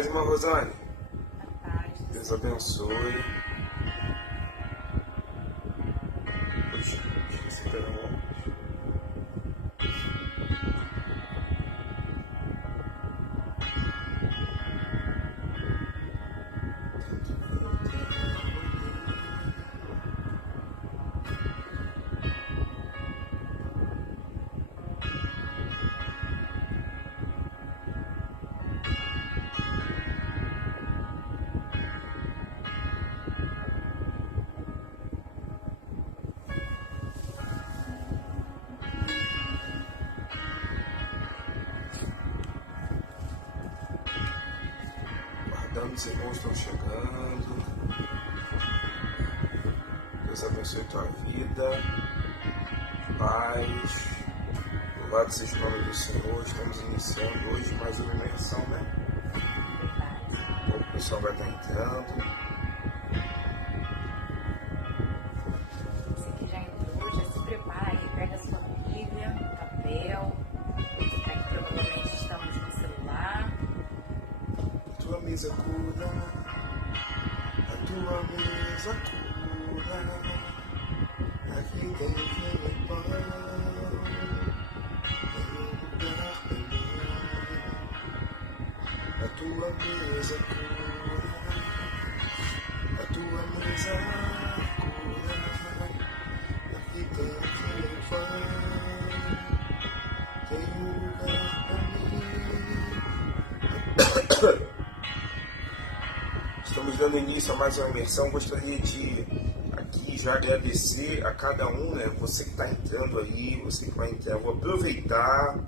paz, irmã Rosane. A paz. Deus abençoe. Puxa, esqueci de pegar o óculos. Os irmãos estão chegando. Deus abençoe a tua vida. Paz. Louvado seja o nome do Senhor. Estamos iniciando hoje mais uma imersão, né? O pessoal vai estar entrando. Você que já entrou, já se prepara aí, pega a sua Bíblia, papel. Aqui provavelmente estamos no celular. Tua mesa cura, a tua mesa cura, aqui tem vinho e pão, tem lugar pra mim. A tua mesa cura, a tua mesa cura, aqui tem vinho e pão, tem lugar pra mim. Estamos dando início a mais uma imersão. Gostaria de aqui já agradecer a cada um, né? Você que está entrando aí, você que vai entrar. Vou aproveitar,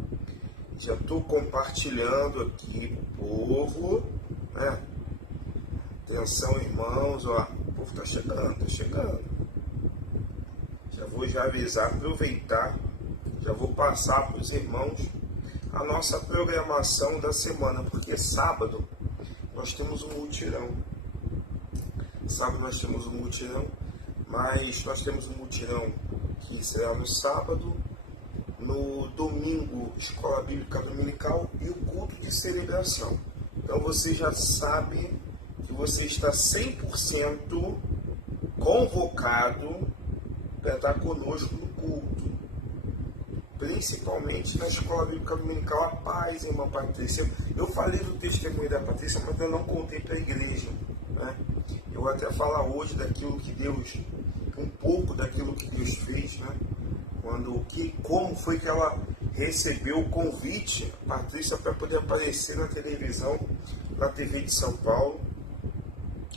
já estou compartilhando aqui pro povo, né? Atenção, irmãos, ó, o povo está chegando, está chegando. Já vou avisar, aproveitar, já vou passar para os irmãos a nossa programação da semana, porque sábado nós temos um mutirão. Sábado nós temos um mutirão, mas nós temos um mutirão que será no sábado, no domingo, escola bíblica dominical e o culto de celebração. Então você já sabe que você está 100% convocado para estar conosco no culto. Principalmente na escola bíblica dominical. A paz, irmã Patrícia. Eu falei do testemunho da Patrícia, mas eu não contei para a igreja, né? Eu vou até falar hoje daquilo que Deus, um pouco daquilo que Deus fez, né? Como foi que ela recebeu o convite, Patrícia, para poder aparecer na televisão, na TV de São Paulo.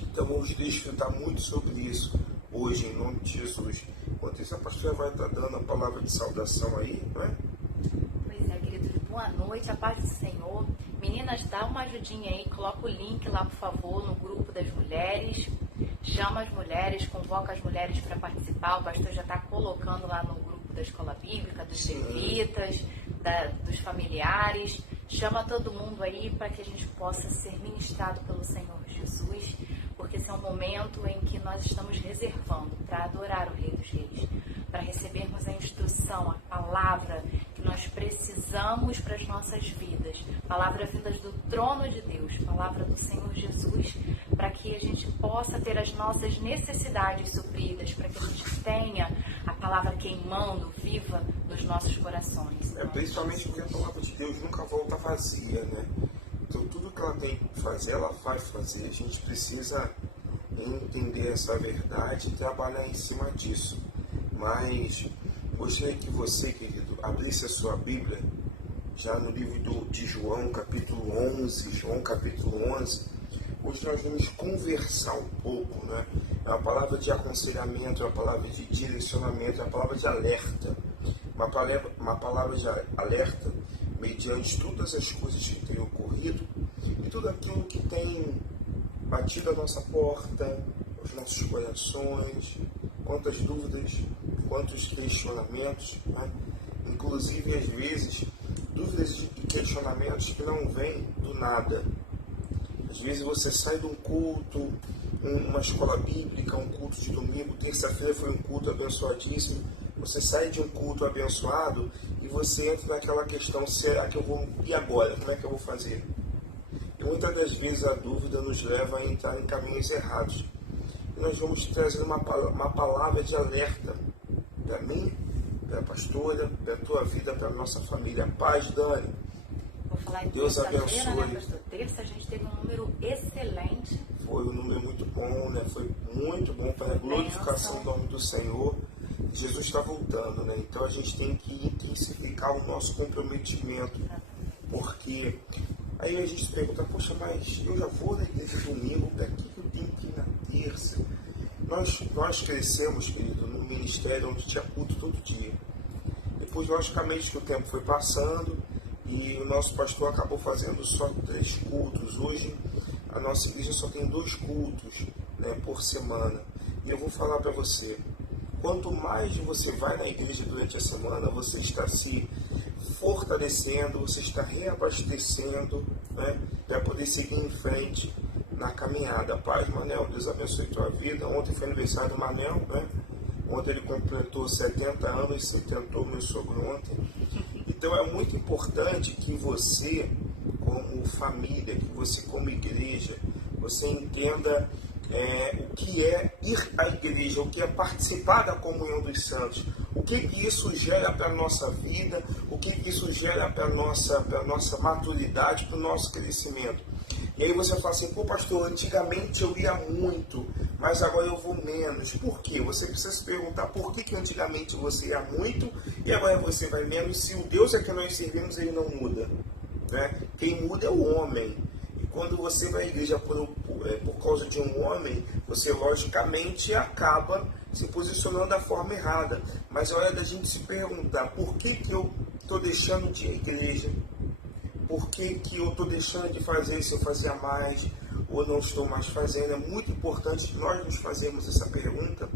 Então vamos desfrutar muito sobre isso hoje, em nome de Jesus. Enquanto isso, a pastora vai estar dando a palavra de saudação aí, não é? Pois é, queridos, boa noite, a paz do Senhor. Meninas, dá uma ajudinha aí, coloca o link lá, por favor, no grupo das mulheres. Chama as mulheres, convoca as mulheres para participar. O pastor já está colocando lá no grupo da escola bíblica, dos levitas, dos familiares. Chama todo mundo aí para que a gente possa ser ministrado pelo Senhor Jesus, porque esse é um momento em que nós estamos reservando para adorar o Rei dos Reis, para recebermos a instrução, a palavra que nós precisamos para as nossas vidas, palavra vinda do trono de Deus, palavra do Senhor Jesus, para que a gente possa ter as nossas necessidades supridas, para que a gente tenha a palavra queimando, viva nos nossos corações. Principalmente porque a palavra de Deus nunca volta vazia, né? Então tudo que ela tem que fazer, ela vai fazer. A gente precisa entender essa verdade e trabalhar em cima disso. Mas gostaria que você, querido, abrisse a sua Bíblia já no livro de João, capítulo 11. João, capítulo 11. Hoje nós vamos conversar um pouco, né? É uma palavra de aconselhamento, é uma palavra de direcionamento, é uma palavra de alerta. Uma palavra de alerta mediante todas as coisas que têm ocorrido e tudo aquilo que tem batido a nossa porta, os nossos corações, quantas dúvidas, quantos questionamentos, né? Inclusive às vezes dúvidas e questionamentos que não vêm do nada. Às vezes você sai de um culto, uma escola bíblica, um culto de domingo, terça-feira foi um culto abençoadíssimo, você sai de um culto abençoado e você entra naquela questão, será que eu vou, e agora, como é que eu vou fazer? muitas das vezes a dúvida nos leva a entrar em caminhos errados. E nós vamos trazer uma palavra de alerta para mim, para a pastora, para a tua vida, para a nossa família. Paz, Dani. Vou falar em Deus abençoe. Né, pastor? Terça a gente teve um número excelente. Foi um número muito bom, né? Foi muito bom para a glorificação do nome do Senhor. Jesus está voltando, né? Então a gente tem que intensificar o nosso comprometimento. Porque aí a gente se pergunta, poxa, mas eu já vou na igreja domingo, para que eu tenho que ir na terça? Nós crescemos, querido, num ministério onde tinha culto todo dia. Depois, logicamente, que o tempo foi passando e o nosso pastor acabou fazendo só 3 cultos. Hoje, a nossa igreja só tem 2 cultos, né, por semana. E eu vou falar para você, quanto mais você vai na igreja durante a semana, você está se fortalecendo, você está reabastecendo, né, para poder seguir em frente na caminhada. Paz, Manel, Deus abençoe tua vida. Ontem foi aniversário do Manel, né? Ontem ele completou 70 anos, 70 meu sogro ontem. Então é muito importante que você, como família, que você como igreja, você entenda o que é ir à igreja, o que é participar da comunhão dos santos, o que isso gera para a nossa vida, o que isso gera para a nossa maturidade, para o nosso crescimento. E aí você fala assim, pô pastor, antigamente eu ia muito, mas agora eu vou menos. Por quê? Você precisa se perguntar por que antigamente você ia muito e agora você vai menos, se o Deus é que nós servimos, ele não muda, né? Quem muda é o homem. E quando você vai à igreja por causa de um homem, você logicamente acaba se posicionando da forma errada. Mas é hora da gente se perguntar, por que eu estou deixando de ir à igreja? Por que eu estou deixando de fazer se eu fazia mais ou não estou mais fazendo? É muito importante que nós nos fazemos essa pergunta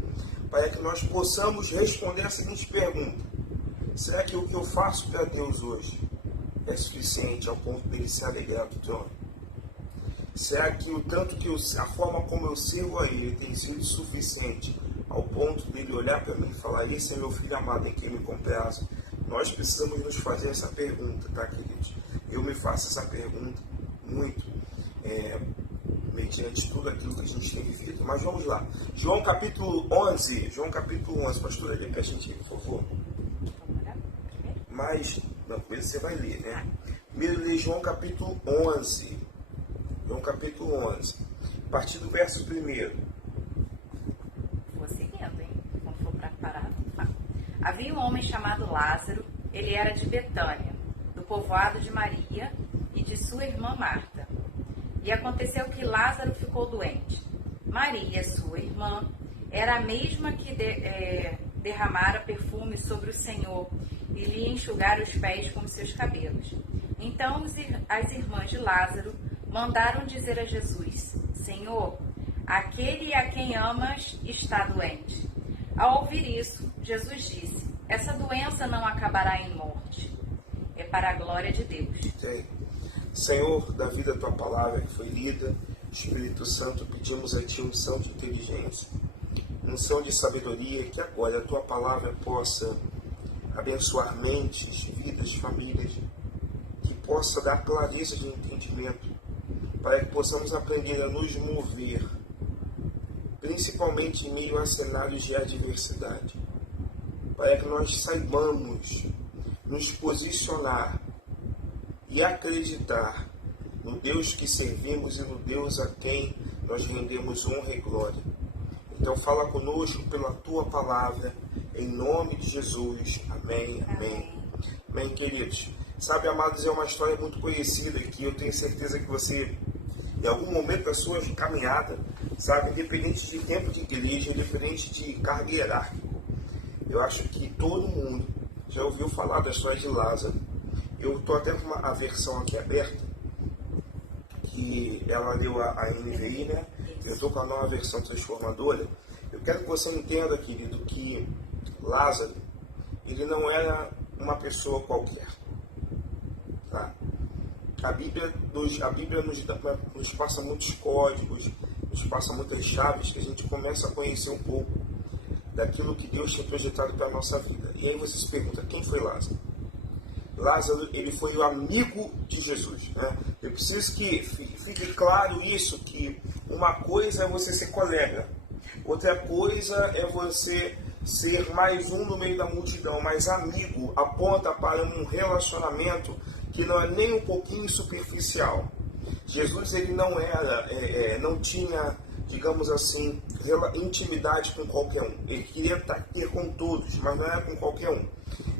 para que nós possamos responder a seguinte pergunta: será que o que eu faço para Deus hoje é suficiente ao ponto dele se alegrar do trono? Será que o tanto que a forma como eu sirvo a ele tem sido suficiente ao ponto dele olhar para mim e falar, esse é meu filho amado em quem me comprazo? Nós precisamos nos fazer essa pergunta, tá, queridos? Eu me faço essa pergunta muito, mediante tudo aquilo que a gente tem vivido. Mas vamos lá. João capítulo 11. João capítulo 11. Pastora, lê pra gente aí, por favor. Mas, não, primeiro você vai ler, né? Primeiro lê João capítulo 11. João capítulo 11. A partir do verso 1. Vou seguindo, hein? Quando for preparado, fala. Havia um homem chamado Lázaro. Ele era de Betânia, do povoado de Maria e de sua irmã Marta. E aconteceu que Lázaro ficou doente. Maria, sua irmã, era a mesma que derramara perfume sobre o Senhor e lhe enxugara os pés com seus cabelos. Então as irmãs de Lázaro mandaram dizer a Jesus, Senhor, aquele a quem amas está doente. Ao ouvir isso, Jesus disse, essa doença não acabará em morte. É para a glória de Deus. Okay. Senhor, da vida a tua palavra que foi lida, Espírito Santo, pedimos a ti unção de inteligência, unção de sabedoria, que agora a tua palavra possa abençoar mentes, vidas, famílias, que possa dar clareza de entendimento, para que possamos aprender a nos mover, principalmente em meio a cenários de adversidade, para que nós saibamos nos posicionar e acreditar no Deus que servimos e no Deus a quem nós rendemos honra e glória. Então fala conosco pela tua palavra, em nome de Jesus. Amém, amém. Amém, queridos. Sabe, amados, é uma história muito conhecida que eu tenho certeza que você, em algum momento da sua caminhada, sabe, independente de tempo de igreja, independente de cargo hierárquico, eu acho que todo mundo já ouviu falar da história de Lázaro. Eu estou até com a versão aqui aberta, que ela deu a NVI, né? Eu estou com a nova versão transformadora. Eu quero que você entenda, querido, que Lázaro, ele não era uma pessoa qualquer. Tá? A Bíblia nos passa muitos códigos, nos passa muitas chaves que a gente começa a conhecer um pouco daquilo que Deus tinha projetado para a nossa vida. E aí você se pergunta, quem foi Lázaro? Lázaro, ele foi o amigo de Jesus, né? Eu preciso que fique claro isso, que uma coisa é você ser colega, outra coisa é você ser mais um no meio da multidão, mas amigo aponta para um relacionamento que não é nem um pouquinho superficial. Jesus, ele não tinha, digamos assim, intimidade com qualquer um. Ele queria ter com todos, mas não era com qualquer um.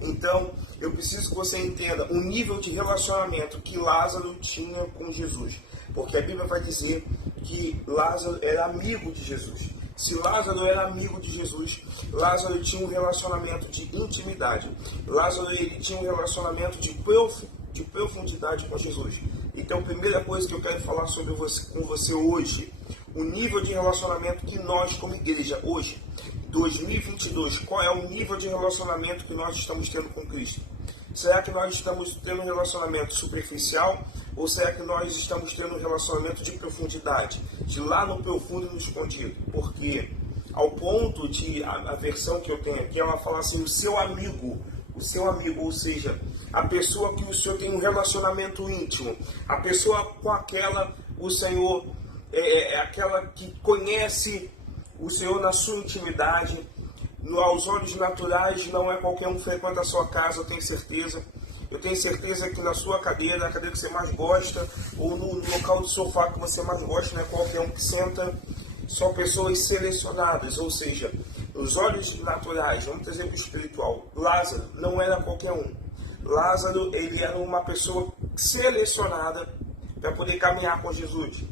Então, eu preciso que você entenda o nível de relacionamento que Lázaro tinha com Jesus. Porque a Bíblia vai dizer que Lázaro era amigo de Jesus. Se Lázaro era amigo de Jesus, Lázaro tinha um relacionamento de intimidade. Lázaro, ele tinha um relacionamento de profundidade com Jesus. Então, a primeira coisa que eu quero falar com você hoje, o nível de relacionamento que nós, como igreja, hoje, 2022, qual é o nível de relacionamento que nós estamos tendo com Cristo? Será que nós estamos tendo um relacionamento superficial ou será que nós estamos tendo um relacionamento de profundidade, de lá no profundo e no escondido? Porque ao ponto de a versão que eu tenho aqui, ela fala assim, o seu amigo, ou seja, a pessoa que o Senhor tem um relacionamento íntimo, a pessoa com aquela o Senhor aquela que conhece o Senhor na sua intimidade, aos olhos naturais, não é qualquer um que frequenta a sua casa, eu tenho certeza. Eu tenho certeza que na sua cadeira, na cadeira que você mais gosta, ou no local do sofá que você mais gosta, não é qualquer um que senta, são pessoas selecionadas, ou seja, os olhos naturais, vamos trazer para o espiritual. Lázaro não era qualquer um. Lázaro, ele era uma pessoa selecionada para poder caminhar com Jesus.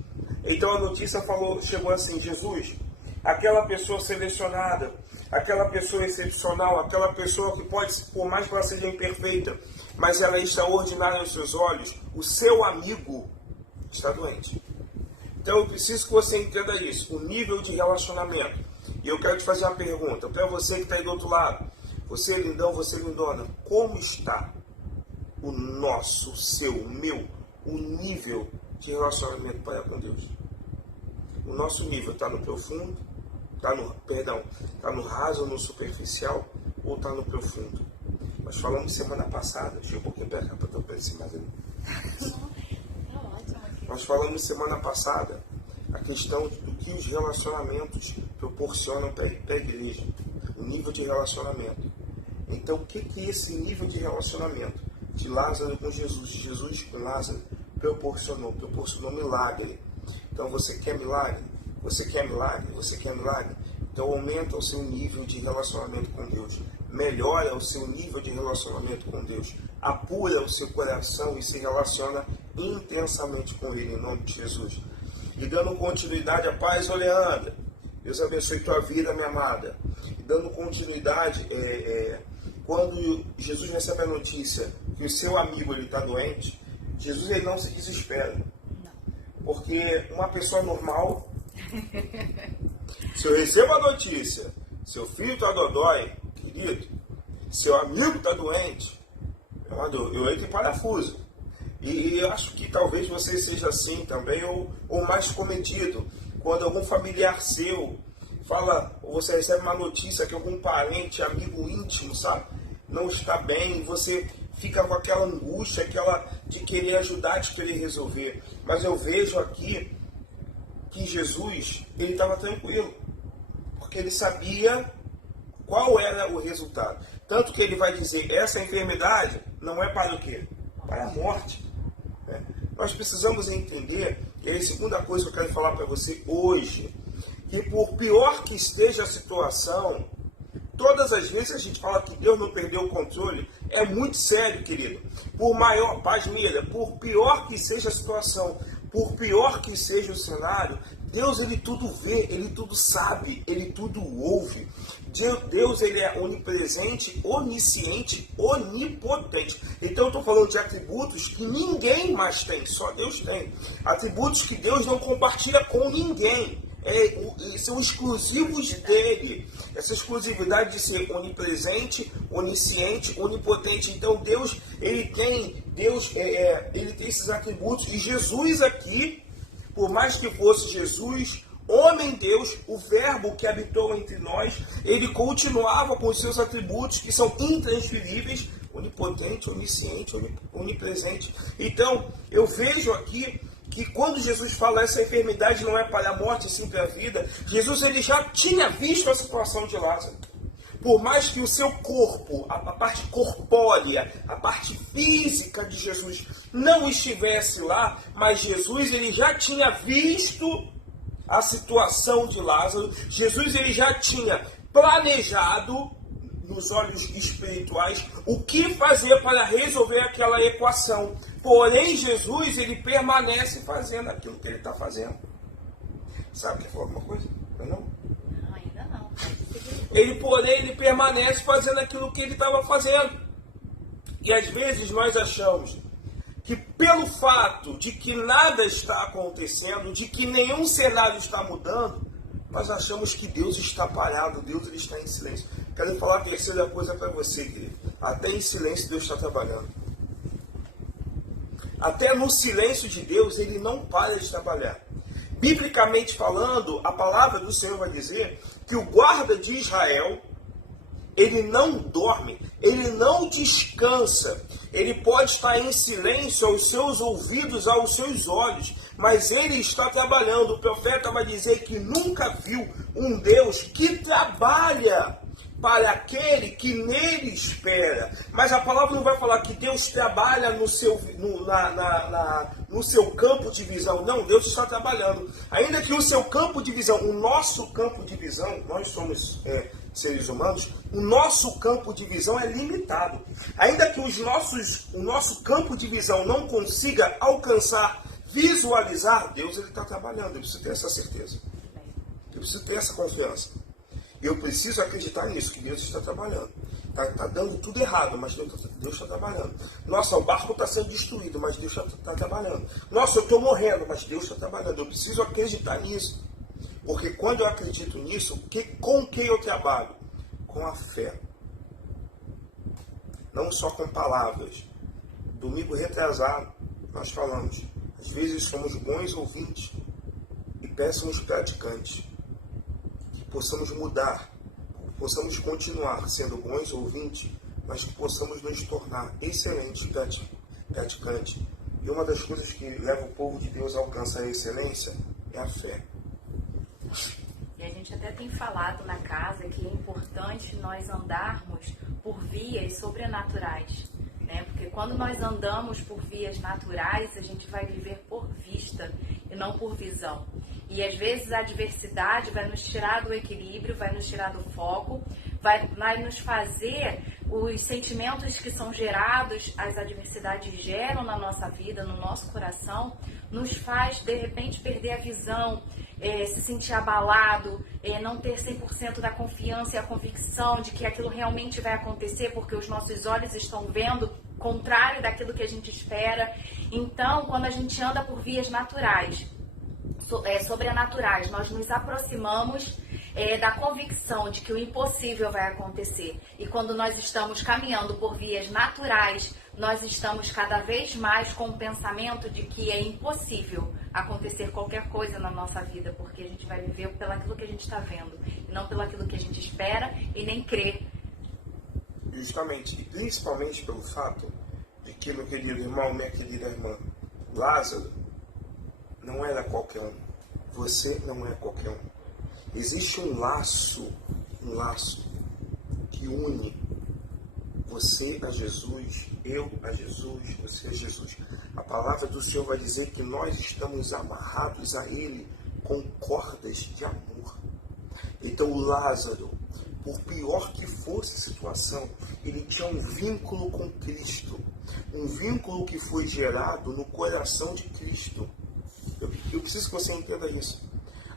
Então a notícia chegou assim, Jesus, aquela pessoa selecionada, aquela pessoa excepcional, aquela pessoa que pode, por mais que ela seja imperfeita, mas ela é extraordinária aos seus olhos, o seu amigo está doente. Então eu preciso que você entenda isso, o nível de relacionamento. E eu quero te fazer uma pergunta, para você que está aí do outro lado, você lindão, você lindona, como está o nosso, o seu, o meu, o nível de relacionamento para com Deus? O nosso nível está no profundo, está no raso, no superficial ou está no profundo? Nós falamos semana passada, deixa eu um pouquinho para cá para eu aparecer mais ali. Nós falamos semana passada a questão do que os relacionamentos proporcionam para a igreja, o nível de relacionamento. Então, o que é esse nível de relacionamento de Lázaro com Jesus, de Jesus com Lázaro, proporcionou milagre. Então, você quer milagre? Você quer milagre? Você quer milagre? Então, aumenta o seu nível de relacionamento com Deus. Melhora o seu nível de relacionamento com Deus. Apura o seu coração e se relaciona intensamente com Ele, em nome de Jesus. E dando continuidade à paz, Leandra, Deus abençoe tua vida, minha amada. E dando continuidade, quando Jesus recebe a notícia que o seu amigo está doente, Jesus ele não se desespera. Porque uma pessoa normal, se eu recebo a notícia, seu filho está dodói, querido, seu amigo está doente, eu entro em parafuso. E eu acho que talvez você seja assim também, ou mais cometido, quando algum familiar seu fala, ou você recebe uma notícia que algum parente, amigo íntimo, sabe, não está bem, você fica com aquela angústia, de querer ajudar, de querer resolver. Mas eu vejo aqui que Jesus, ele estava tranquilo, porque ele sabia qual era o resultado. Tanto que ele vai dizer, essa enfermidade não é para o quê? Para a morte. Nós precisamos entender, e é a segunda coisa que eu quero falar para você hoje, que por pior que esteja a situação, todas as vezes a gente fala que Deus não perdeu o controle, é muito sério, querido. Por pior que seja a situação, por pior que seja o cenário, Deus ele tudo vê, ele tudo sabe, ele tudo ouve. Deus ele é onipresente, onisciente, onipotente. Então eu estou falando de atributos que ninguém mais tem, só Deus tem. Atributos que Deus não compartilha com ninguém. São exclusivos dele. Essa exclusividade de ser onipresente, onisciente, onipotente. Então Deus ele tem esses atributos. E Jesus aqui, por mais que fosse Jesus, homem Deus, o verbo que habitou entre nós, ele continuava com os seus atributos que são intransferíveis. onipotente, onisciente, onipresente. Então, eu vejo aqui que quando Jesus fala essa enfermidade não é para a morte, sim para a vida, Jesus ele já tinha visto a situação de Lázaro. Por mais que o seu corpo, a parte corpórea, a parte física de Jesus não estivesse lá, mas Jesus ele já tinha visto a situação de Lázaro. Jesus ele já tinha planejado, nos olhos espirituais, o que fazer para resolver aquela equação. Porém, Jesus ele permanece fazendo aquilo que ele está fazendo. Sabe que foi alguma coisa? Não? Ainda não. Ele permanece fazendo aquilo que ele estava fazendo. E às vezes nós achamos que pelo fato de que nada está acontecendo, de que nenhum cenário está mudando, nós achamos que Deus está parado, Deus ele está em silêncio. Quero falar a terceira coisa para você, querido. Até em silêncio Deus está trabalhando. Até no silêncio de Deus ele não para de trabalhar. Biblicamente falando, a palavra do Senhor vai dizer que o guarda de Israel, ele não dorme, ele não descansa. Ele pode estar em silêncio aos seus ouvidos, aos seus olhos, mas ele está trabalhando. O profeta vai dizer que nunca viu um Deus que trabalha para aquele que nele espera. Mas a palavra não vai falar que Deus trabalha no seu campo de visão. Não, Deus está trabalhando. Ainda que o seu campo de visão, o nosso campo de visão, nós somos seres humanos, o nosso campo de visão é limitado. Ainda que o nosso campo de visão não consiga alcançar, visualizar, Deus ele está trabalhando. Eu preciso ter essa certeza. Eu preciso ter essa confiança. Eu preciso acreditar nisso, que Deus está trabalhando. Está dando tudo errado, mas Deus está trabalhando. Nossa, o barco está sendo destruído, mas Deus está trabalhando. Nossa, eu estou morrendo, mas Deus está trabalhando. Eu preciso acreditar nisso. Porque quando eu acredito nisso, com que eu trabalho? Com a fé. Não só com palavras. Domingo retrasado, nós falamos. Às vezes somos bons ouvintes e péssimos praticantes. Que possamos mudar, possamos continuar sendo bons ouvintes, mas que possamos nos tornar excelentes praticantes. E uma das coisas que leva o povo de Deus a alcançar a excelência é a fé. E a gente até tem falado na casa que é importante nós andarmos por vias sobrenaturais, né? Porque quando nós andamos por vias naturais, a gente vai viver por vista e não por visão. E às vezes a adversidade vai nos tirar do equilíbrio, vai nos tirar do foco, vai nos fazer, os sentimentos que são gerados, as adversidades geram na nossa vida, no nosso coração, nos faz de repente perder a visão, se sentir abalado, não ter 100% da confiança e a convicção de que aquilo realmente vai acontecer, porque os nossos olhos estão vendo contrário daquilo que a gente espera. Então, quando a gente anda por vias naturais, sobrenaturais, nós nos aproximamos da convicção de que o impossível vai acontecer. E quando nós estamos caminhando por vias naturais, nós estamos cada vez mais com o pensamento de que é impossível acontecer qualquer coisa na nossa vida, porque a gente vai viver pelaquilo que a gente está vendo, e não pelaquilo que a gente espera e nem crê. Justamente, e principalmente pelo fato de que, meu querido irmão, minha querida irmã, Lázaro não era qualquer um. Você não é qualquer um. Existe um laço que une você a Jesus, eu a Jesus, você a Jesus. A palavra do Senhor vai dizer que nós estamos amarrados a Ele com cordas de amor. Então Lázaro, por pior que fosse a situação, ele tinha um vínculo com Cristo. Um vínculo que foi gerado no coração de Cristo. Eu preciso que você entenda isso.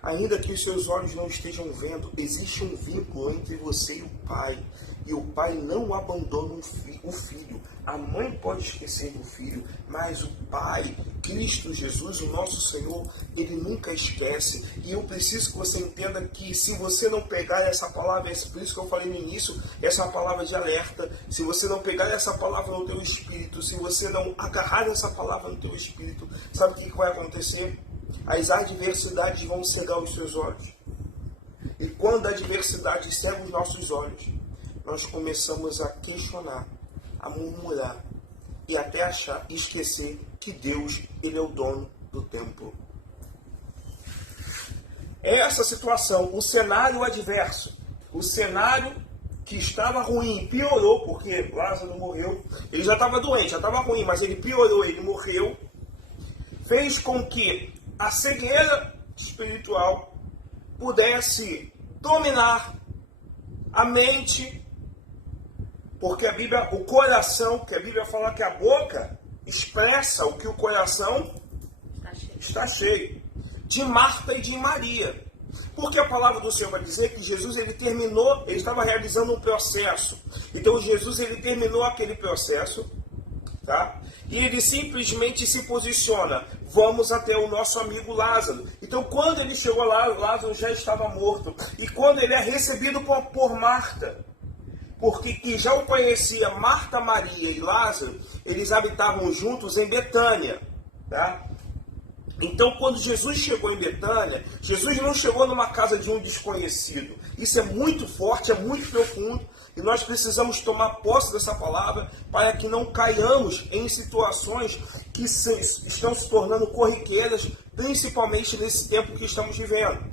Ainda que os seus olhos não estejam vendo, existe um vínculo entre você e o Pai. E o Pai não abandona o Filho. A mãe pode esquecer do Filho, mas o Pai, Cristo Jesus, o nosso Senhor, Ele nunca esquece. E eu preciso que você entenda que se você não pegar essa palavra, por isso que eu falei no início, essa é uma palavra de alerta. Se você não pegar essa palavra no teu espírito, se você não agarrar essa palavra no teu espírito, sabe o que vai acontecer? As adversidades vão cegar os seus olhos. E quando a adversidade cega os nossos olhos, nós começamos a questionar a murmurar e até achar e esquecer que Deus, ele é o dono do tempo. Essa situação, o cenário adverso, o cenário que estava ruim, piorou, porque Lázaro morreu, ele já estava doente, já estava ruim, mas ele piorou, ele morreu, fez com que a cegueira espiritual pudesse dominar a mente, porque a Bíblia, o coração, que a Bíblia fala que a boca expressa o que o coração está cheio, de Marta e de Maria. Porque a palavra do Senhor vai dizer que Jesus, ele terminou, ele estava realizando um processo. Então Jesus, ele terminou aquele processo, tá? E ele simplesmente se posiciona, vamos até o nosso amigo Lázaro. Então quando ele chegou lá, Lázaro já estava morto. E quando ele é recebido por Marta, porque que já o conhecia, Marta, Maria e Lázaro, eles habitavam juntos em Betânia, tá? Então, quando Jesus chegou em Betânia, Jesus não chegou numa casa de um desconhecido. Isso é muito forte, é muito profundo, e nós precisamos tomar posse dessa palavra para que não caiamos em situações que estão se tornando corriqueiras, principalmente nesse tempo que estamos vivendo.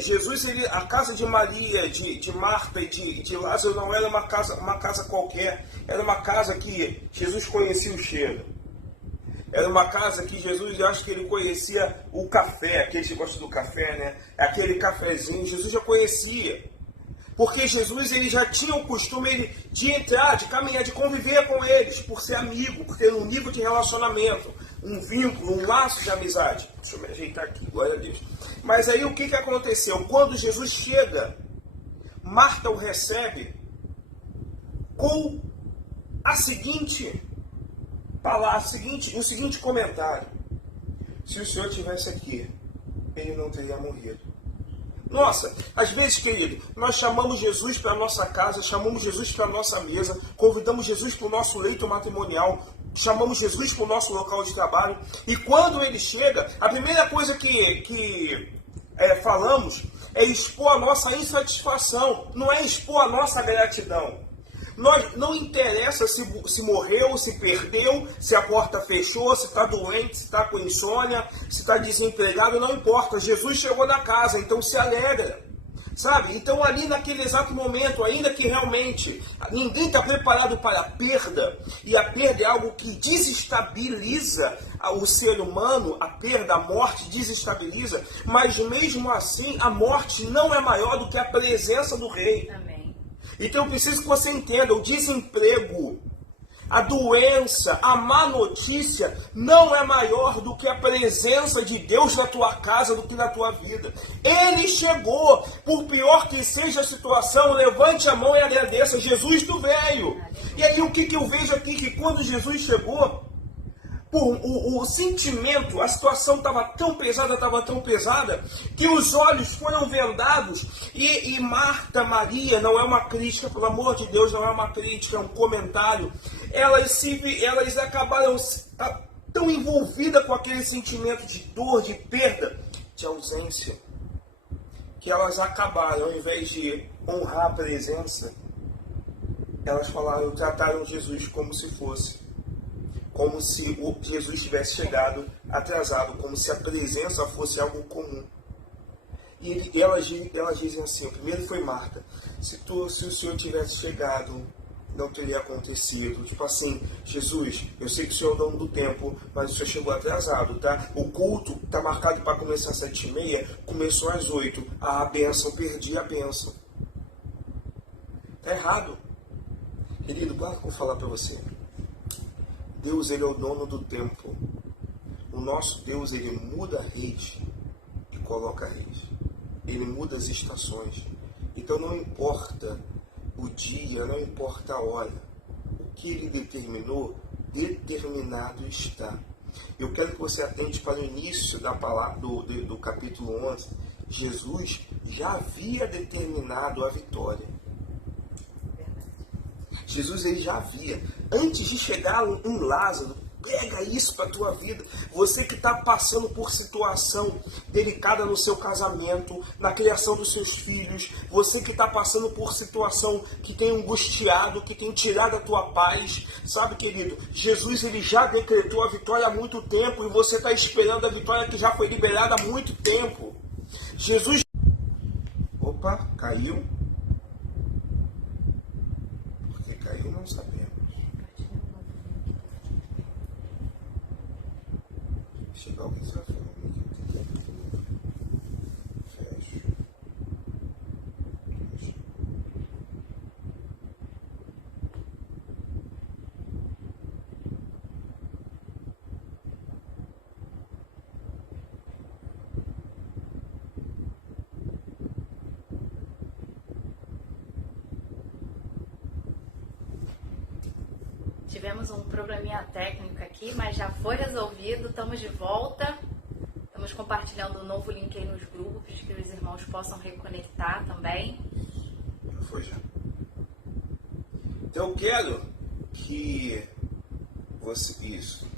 Jesus, a casa de Maria, de Marta e de Lázaro não era uma casa qualquer, era uma casa que Jesus conhecia o cheiro. Era uma casa que Jesus, eu acho que ele conhecia o café, aqueles que gostam do café, né? Aquele cafezinho, Jesus já conhecia. Porque Jesus, ele já tinha o costume de entrar, de caminhar, de conviver com eles, por ser amigo, por ter um nível de relacionamento, um vínculo, um laço de amizade. Deixa eu me ajeitar aqui, glória a Deus. Mas aí o que aconteceu? Quando Jesus chega, Marta o recebe com a seguinte palavra, o seguinte comentário: se o Senhor estivesse aqui, ele não teria morrido. Nossa, às vezes, querido, nós chamamos Jesus para a nossa casa, chamamos Jesus para a nossa mesa, convidamos Jesus para o nosso leito matrimonial, chamamos Jesus para o nosso local de trabalho, e quando ele chega, a primeira coisa que falamos é expor a nossa insatisfação, não é expor a nossa gratidão. Não interessa se morreu, se perdeu, se a porta fechou, se está doente, se está com insônia, se está desempregado, não importa. Jesus chegou na casa, então se alegra. Sabe? Então ali naquele exato momento, ainda que realmente ninguém está preparado para a perda, e a perda é algo que desestabiliza o ser humano, a perda, a morte desestabiliza, mas mesmo assim a morte não é maior do que a presença do Rei. Amém. Então eu preciso que você entenda, o desemprego, a doença, a má notícia não é maior do que a presença de Deus na tua casa, do que na tua vida. Ele chegou, por pior que seja a situação, levante a mão e agradeça, Jesus tu veio. E aí o que eu vejo aqui, que quando Jesus chegou, o sentimento, a situação estava tão pesada, que os olhos foram vendados, e Marta, Maria, não é uma crítica, pelo amor de Deus, não é uma crítica, é um comentário, elas acabaram tão envolvidas com aquele sentimento de dor, de perda, de ausência, que elas acabaram, ao invés de honrar a presença, elas trataram Jesus como se Jesus tivesse chegado atrasado, como se a presença fosse algo comum. E elas dizem assim, o primeiro foi Marta, se o Senhor tivesse chegado, não teria acontecido. Tipo assim, Jesus, eu sei que o Senhor é o dono do tempo, mas o Senhor chegou atrasado, tá? O culto está marcado para começar às 7h30, começou às 8h. A bênção, perdi a bênção. Tá errado. Querido, guarda que eu vou falar para você. Deus, ele é o dono do tempo. O nosso Deus, ele muda a rede e coloca a rede. Ele muda as estações. Então não importa o dia, não importa a hora. O que ele determinou, determinado está. Eu quero que você atente para o início da palavra, do capítulo 11. Jesus já havia determinado a vitória. Jesus, ele já havia. Antes de chegar em Lázaro, Pega isso para a tua vida. Você que está passando por situação delicada no seu casamento, na criação dos seus filhos. Você que está passando por situação que tem angustiado, que tem tirado a tua paz. Sabe, querido, Jesus ele já decretou a vitória há muito tempo e você está esperando a vitória que já foi liberada há muito tempo. Jesus... Opa, caiu. Por que caiu, não sabemos. Chegar alguém só falando fecho. Tivemos um probleminha técnico aqui, mas já foi resolvido, estamos de volta. Estamos compartilhando um novo link aí nos grupos, que os irmãos possam reconectar também. Já foi, já. Então eu quero que você... Isso.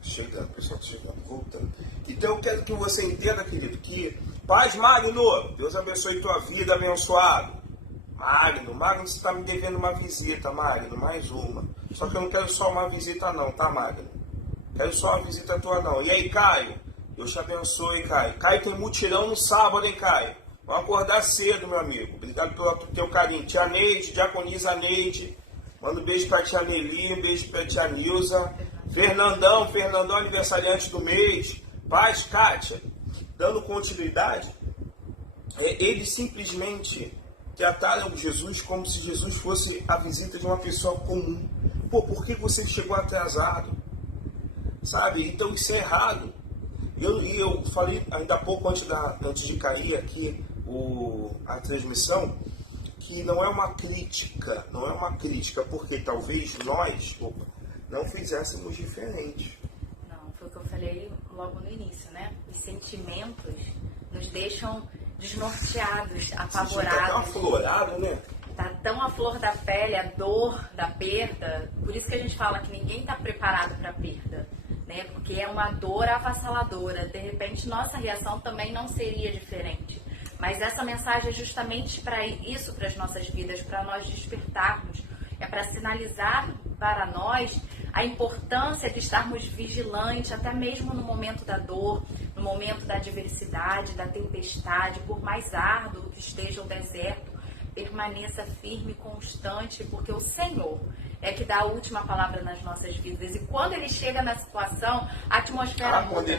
Chegando, pessoal, tá chegando, voltando. Então eu quero que você entenda, querido, que... Paz, Magno! Deus abençoe tua vida, abençoado. Magno, você está me devendo uma visita, Magno, mais uma. Só que eu não quero só uma visita não, tá, Magno? Quero só uma visita tua não. E aí, Caio? Deus te abençoe, Caio. Caio tem mutirão no sábado, hein, Caio? Vamos acordar cedo, meu amigo. Obrigado pelo teu carinho. Tia Neide, Diaconisa Neide. Manda um beijo pra tia Nelly, um beijo pra tia Nilza. Fernandão aniversariante do mês. Paz, Kátia. Dando continuidade, eles simplesmente trataram Jesus como se Jesus fosse a visita de uma pessoa comum. Pô, por que você chegou atrasado? Sabe? Então isso é errado. Eu falei ainda há pouco, antes de cair aqui a transmissão, que não é uma crítica, porque talvez nós não fizéssemos diferente. Não, foi o que eu falei logo no início, né? Os sentimentos nos deixam desnorteados, apavorados. Tá tão aflorado, né? Tá tão à flor da pele a dor da perda. Por isso que a gente fala que ninguém está preparado para a perda, né? Porque é uma dor avassaladora. De repente, nossa reação também não seria diferente. Mas essa mensagem é justamente para isso, para as nossas vidas, para nós despertarmos. É para sinalizar para nós a importância de estarmos vigilantes, até mesmo no momento da dor, no momento da adversidade, da tempestade, por mais árduo que esteja o deserto, permaneça firme e constante, porque o Senhor é que dá a última palavra nas nossas vidas. E quando Ele chega na situação, a atmosfera muda.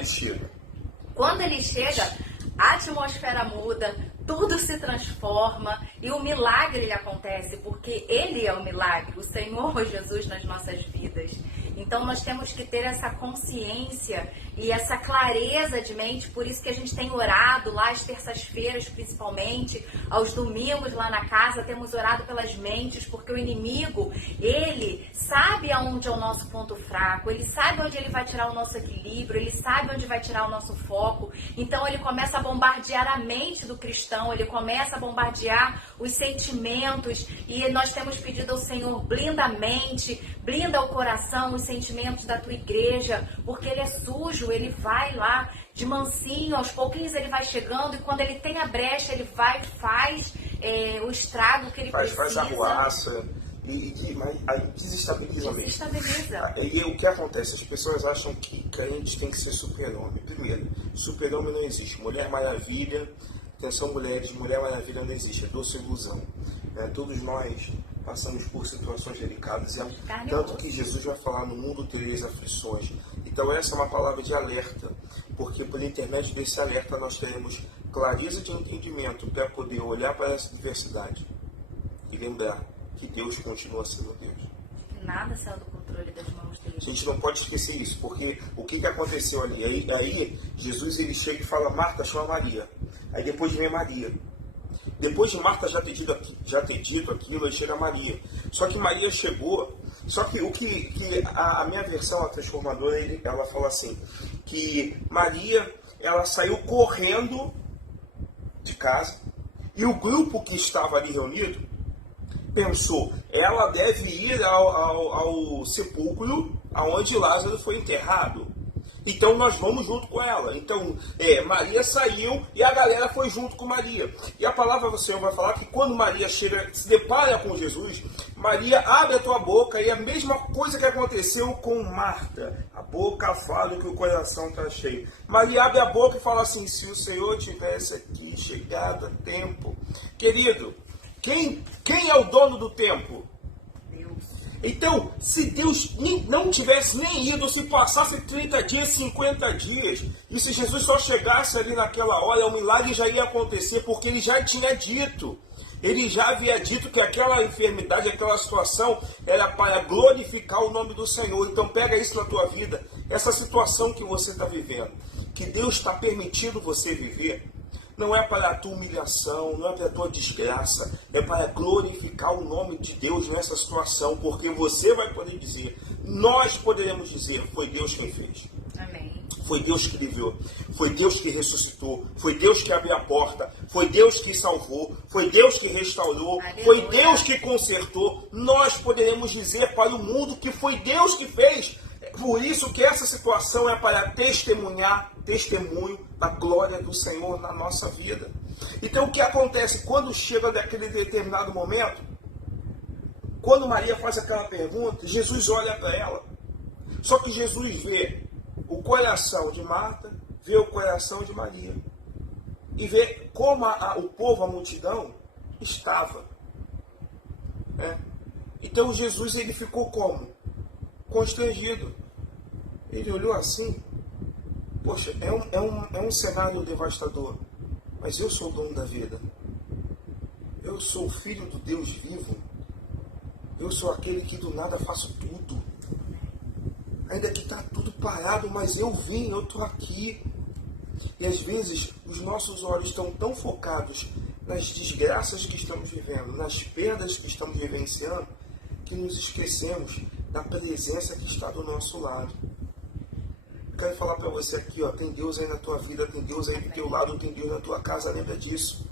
Quando Ele chega, a atmosfera muda, tudo se transforma e o milagre ele acontece, porque Ele é o milagre, o Senhor Jesus nas nossas vidas. Então nós temos que ter essa consciência e essa clareza de mente, por isso que a gente tem orado lá às terças-feiras principalmente, aos domingos lá na casa, temos orado pelas mentes, porque o inimigo, ele sabe aonde é o nosso ponto fraco, ele sabe onde ele vai tirar o nosso equilíbrio, ele sabe onde vai tirar o nosso foco, então ele começa a bombardear a mente do cristão, ele começa a bombardear os sentimentos, e nós temos pedido ao Senhor, blinda a mente, blinda o coração, os sentimentos da tua igreja, porque ele é sujo, ele vai lá de mansinho, aos pouquinhos ele vai chegando, e quando ele tem a brecha, ele vai e faz o estrago que ele precisa. Faz arruaça, mas aí desestabiliza mesmo. Desestabiliza. E o que acontece? As pessoas acham que crente tem que ser super-homem. Primeiro, super-homem não existe. Mulher Maravilha, atenção mulheres, Mulher Maravilha não existe, é doce ilusão. Todos nós passamos por situações delicadas, tanto que Jesus vai falar: no mundo tereis aflições. Então essa é uma palavra de alerta, porque por intermédio desse alerta nós teremos clareza de entendimento para poder olhar para essa diversidade e lembrar que Deus continua sendo Deus. Nada saiu do controle das mãos dele. A gente não pode esquecer isso, porque o que aconteceu ali? Aí Jesus ele chega e fala: Marta, chama Maria. Aí depois vem Maria. Depois de Marta já ter dito aquilo, aí chega Maria. Só que Maria chegou, só que a minha versão, a transformadora, ela fala assim, que Maria, ela saiu correndo de casa, e o grupo que estava ali reunido, pensou, ela deve ir ao sepulcro aonde Lázaro foi enterrado. Então nós vamos junto com ela. Então Maria saiu e a galera foi junto com Maria. E a palavra do Senhor vai falar que quando Maria chega, se depara com Jesus, Maria abre a tua boca, e a mesma coisa que aconteceu com Marta. A boca fala que o coração está cheio. Maria abre a boca e fala assim: se o Senhor tivesse aqui chegado a tempo. Querido, quem é o dono do tempo? Então, se Deus não tivesse nem ido, se passasse 30 dias, 50 dias, e se Jesus só chegasse ali naquela hora, o milagre já ia acontecer, porque ele já tinha dito. Ele já havia dito que aquela enfermidade, aquela situação, era para glorificar o nome do Senhor. Então pega isso na tua vida, essa situação que você está vivendo, que Deus está permitindo você viver. Não é para a tua humilhação, não é para a tua desgraça, é para glorificar o nome de Deus nessa situação, porque você vai poder dizer, nós poderemos dizer, foi Deus quem fez. Amém. Foi Deus que livrou, foi Deus que ressuscitou, foi Deus que abriu a porta, foi Deus que salvou, foi Deus que restaurou, Aleluia. Foi Deus que consertou. Nós poderemos dizer para o mundo que foi Deus que fez. Por isso que essa situação é para testemunho da glória do Senhor na nossa vida. Então o que acontece quando chega daquele determinado momento? Quando Maria faz aquela pergunta, Jesus olha para ela. Só que Jesus vê o coração de Marta, vê o coração de Maria. E vê como o povo, a multidão, estava. Então Jesus ele ficou como? Constrangido. Ele olhou assim, poxa, é um cenário devastador, mas eu sou o dono da vida. Eu sou o filho do Deus vivo. Eu sou aquele que do nada faço tudo. Ainda que está tudo parado, mas eu vim, eu estou aqui. E às vezes os nossos olhos estão tão focados nas desgraças que estamos vivendo, nas perdas que estamos vivenciando, que nos esquecemos da presença que está do nosso lado. Quero falar para você aqui, tem Deus aí na tua vida, tem Deus aí do teu lado, tem Deus na tua casa, lembra disso.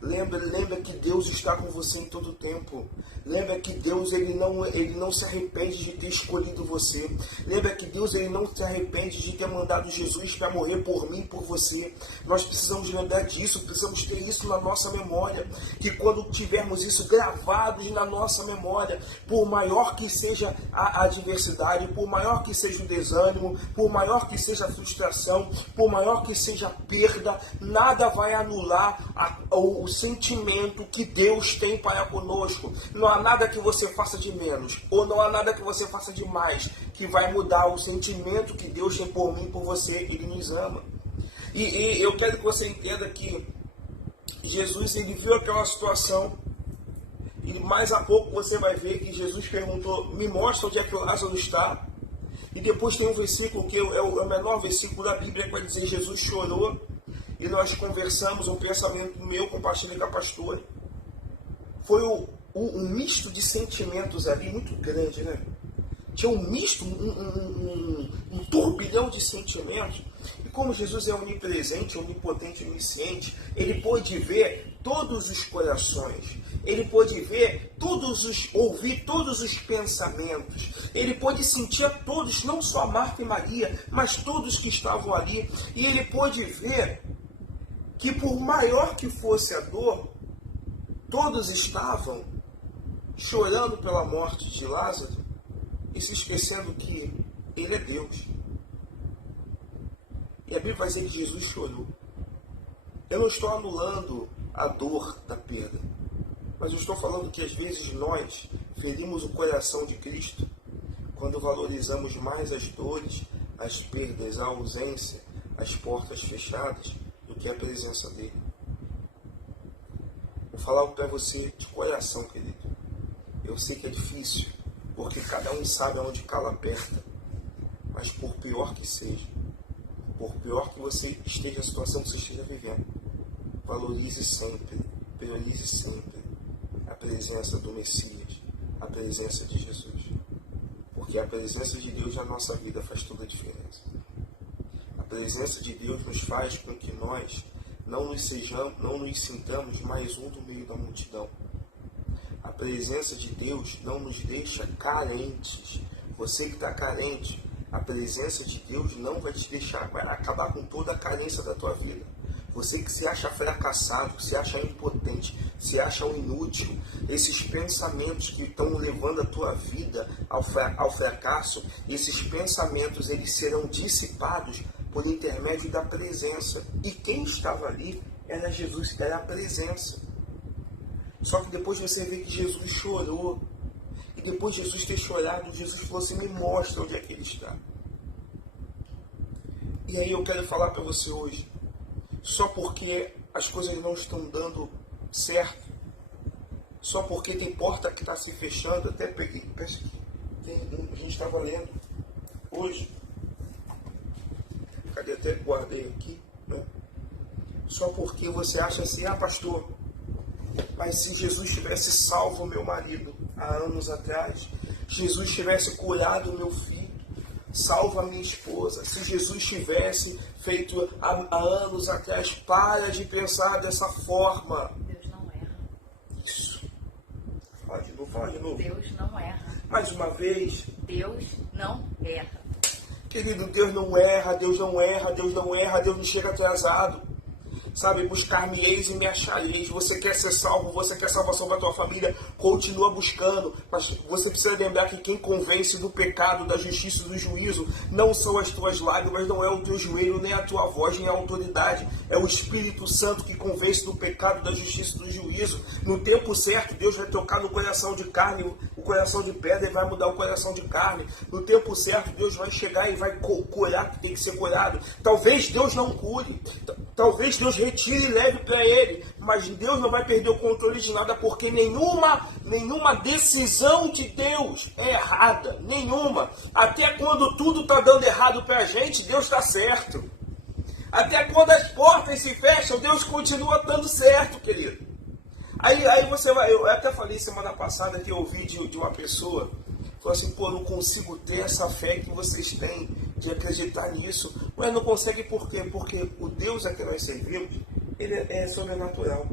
Lembra que Deus está com você em todo tempo. Lembra que Deus ele não se arrepende de ter escolhido você. Lembra que Deus ele não se arrepende de ter mandado Jesus para morrer por mim e por você. Nós precisamos lembrar disso, precisamos ter isso na nossa memória. Que quando tivermos isso gravados na nossa memória, por maior que seja a adversidade, por maior que seja o desânimo, por maior que seja a frustração, por maior que seja a perda, nada vai anular o sentimento que Deus tem para conosco. Não há nada que você faça de menos, ou não há nada que você faça de mais, que vai mudar o sentimento que Deus tem por mim e por você. Ele nos ama. E eu quero que você entenda que Jesus ele viu aquela situação, e mais a pouco você vai ver que Jesus perguntou, me mostra onde é que o Lázaro está. E depois tem um versículo que é o menor versículo da Bíblia, que vai dizer, Jesus chorou. E nós conversamos, um pensamento meu, compartilhei com a pastora. Foi um misto de sentimentos ali muito grande, né? Tinha um misto, um turbilhão de sentimentos. E como Jesus é onipresente, onipotente, onisciente, ele pôde ver todos os corações. Ele pôde ver ouvir todos os pensamentos. Ele pôde sentir a todos, não só Marta e Maria, mas todos que estavam ali. E ele pôde ver que por maior que fosse a dor, todos estavam chorando pela morte de Lázaro e se esquecendo que ele é Deus. E a Bíblia vai dizer que Jesus chorou. Eu não estou anulando a dor da perda, mas eu estou falando que às vezes nós ferimos o coração de Cristo quando valorizamos mais as dores, as perdas, a ausência, as portas fechadas, do que a presença dele. Vou falar para você de coração, querido. Eu sei que é difícil, porque cada um sabe aonde cala aperta. Mas por pior que seja, por pior que você esteja, a situação que você esteja vivendo, valorize sempre, priorize sempre a presença do Messias, a presença de Jesus. Porque a presença de Deus na nossa vida faz toda a diferença. A presença de Deus nos faz com que nós não nos sintamos mais um do meio da multidão. A A presença de Deus não nos deixa carentes. Você que está carente, a presença de Deus não vai te deixar, vai acabar com toda a carência da tua vida. Você que se acha fracassado, se acha impotente, se acha um inútil, esses pensamentos que estão levando a tua vida ao fracasso, esses pensamentos eles serão dissipados por intermédio da presença. E quem estava ali era Jesus, era a presença. Só que depois você vê que Jesus chorou. E depois de Jesus ter chorado, Jesus falou assim, me mostra onde é que ele está. E aí eu quero falar para você hoje, só porque as coisas não estão dando certo, só porque tem porta que está se fechando, até peguei, peço que a gente estava lendo hoje, cadê, até guardei aqui, né? Só porque você acha assim, pastor, mas se Jesus tivesse salvo o meu marido há anos atrás, Jesus tivesse curado o meu filho, salva a minha esposa, se Jesus tivesse feito há anos atrás, para de pensar dessa forma. Deus não erra. Isso. Fala de novo. Deus não erra. Mais uma vez. Deus não erra. Querido, Deus não erra, Deus não erra, Deus não erra, Deus não chega atrasado. Sabe, buscar-me-eis e me achareis. Você quer ser salvo, você quer salvação para a tua família, continua buscando. Mas você precisa lembrar que quem convence do pecado, da justiça e do juízo não são as tuas lágrimas, não é o teu joelho, nem a tua voz, nem a autoridade. É o Espírito Santo que convence do pecado, da justiça e do juízo. No tempo certo, Deus vai tocar no coração de carne, o coração de pedra, e vai mudar o coração de carne. No tempo certo, Deus vai chegar e vai curar o que tem que ser curado. Talvez Deus não cure, talvez Deus retire e leve para ele, mas Deus não vai perder o controle de nada, porque nenhuma decisão de Deus é errada, nenhuma. Até quando tudo está dando errado para a gente, Deus está certo. Até quando as portas se fecham, Deus continua dando certo, querido. Aí você vai, eu até falei semana passada que eu ouvi de uma pessoa, falou assim, não consigo ter essa fé que vocês têm, de acreditar nisso. Mas não consegue por quê? Porque o Deus a que nós servimos, ele é sobrenatural.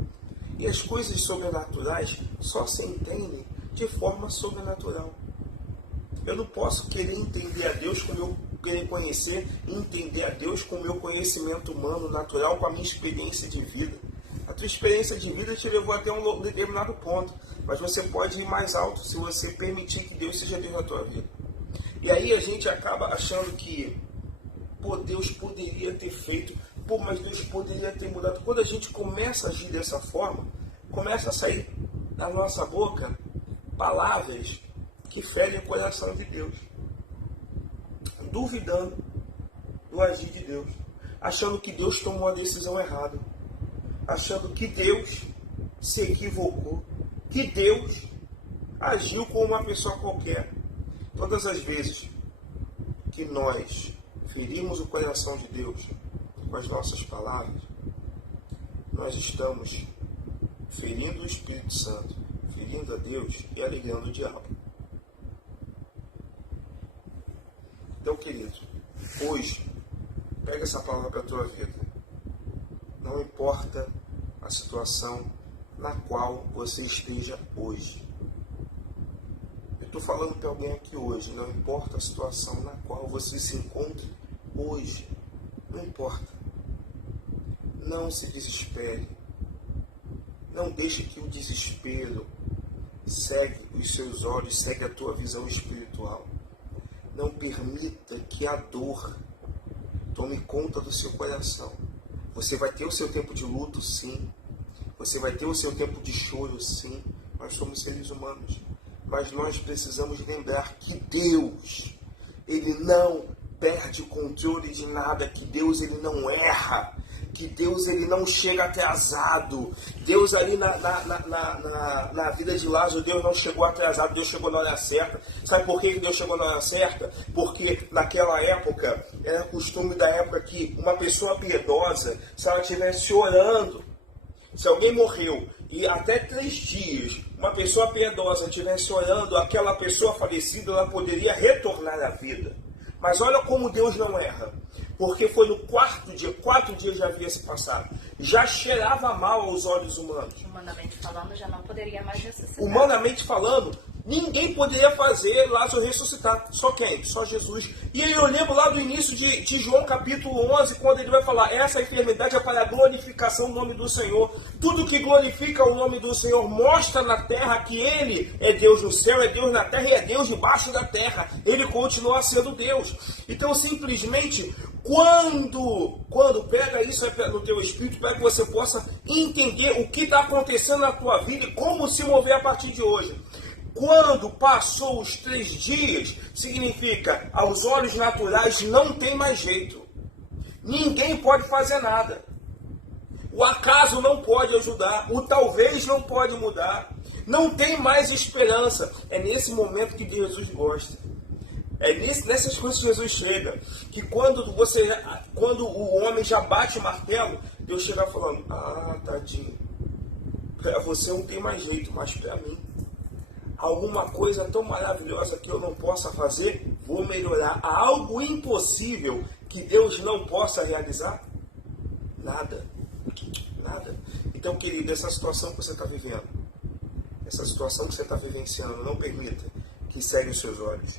E as coisas sobrenaturais só se entendem de forma sobrenatural. Eu não posso querer entender a Deus como eu querer conhecer e entender a Deus com o meu conhecimento humano, natural, com a minha experiência de vida. A tua experiência de vida te levou até um determinado ponto, mas você pode ir mais alto se você permitir que Deus seja Deus na tua vida. E aí a gente acaba achando que, Deus poderia ter feito, mas Deus poderia ter mudado. Quando a gente começa a agir dessa forma, começa a sair da nossa boca palavras que ferem o coração de Deus, duvidando do agir de Deus, achando que Deus tomou a decisão errada, achando que Deus se equivocou, que Deus agiu como uma pessoa qualquer. Todas as vezes que nós ferimos o coração de Deus com as nossas palavras, nós estamos ferindo o Espírito Santo, ferindo a Deus e alegrando o diabo. Então, querido, hoje, pega essa palavra para a tua vida. Não importa a situação na qual você esteja hoje. Eu estou falando para alguém aqui hoje, não importa a situação na qual você se encontre hoje. Não importa. Não se desespere. Não deixe que o desespero segue os seus olhos, segue a tua visão espiritual. Não permita que a dor tome conta do seu coração. Você vai ter o seu tempo de luto, sim. Você vai ter o seu tempo de choro, sim. Nós somos seres humanos. Mas nós precisamos lembrar que Deus, Ele não perde o controle de nada, que Deus, Ele não erra, que Deus, Ele não chega atrasado. Deus ali na vida de Lázaro, Deus não chegou atrasado, Deus chegou na hora certa. Sabe por que Deus chegou na hora certa? Porque naquela época, era costume da época que uma pessoa piedosa, se ela estivesse orando, se alguém morreu e até 3 dias, uma pessoa piedosa estivesse orando, aquela pessoa falecida, ela poderia retornar à vida. Mas olha como Deus não erra. Porque foi no quarto dia, 4 dias já havia se passado. Já cheirava mal aos olhos humanos. Humanamente falando, já não poderia mais ressuscitar. Humanamente falando, ninguém poderia fazer Lázaro ressuscitar. Só quem? Só Jesus. E aí eu lembro lá do início de João capítulo 11, quando ele vai falar, essa enfermidade é para a glorificação do nome do Senhor. Tudo que glorifica o nome do Senhor mostra na terra que Ele é Deus no céu, é Deus na terra e é Deus debaixo da terra. Ele continua sendo Deus. Então simplesmente, quando pega isso no teu espírito, para que você possa entender o que está acontecendo na tua vida e como se mover a partir de hoje. Quando passou os 3 dias, significa, aos olhos naturais não tem mais jeito. Ninguém pode fazer nada. O acaso não pode ajudar, o talvez não pode mudar. Não tem mais esperança. É nesse momento que Jesus gosta. É nessas coisas que Jesus chega. Que quando o homem já bate o martelo, Deus chega falando, tadinho, para você não tem mais jeito, mas para mim, alguma coisa tão maravilhosa que eu não possa fazer, vou melhorar. Há algo impossível que Deus não possa realizar? Nada. Nada. Então, querido, essa situação que você está vivendo, essa situação que você está vivenciando, não permita que cegue os seus olhos.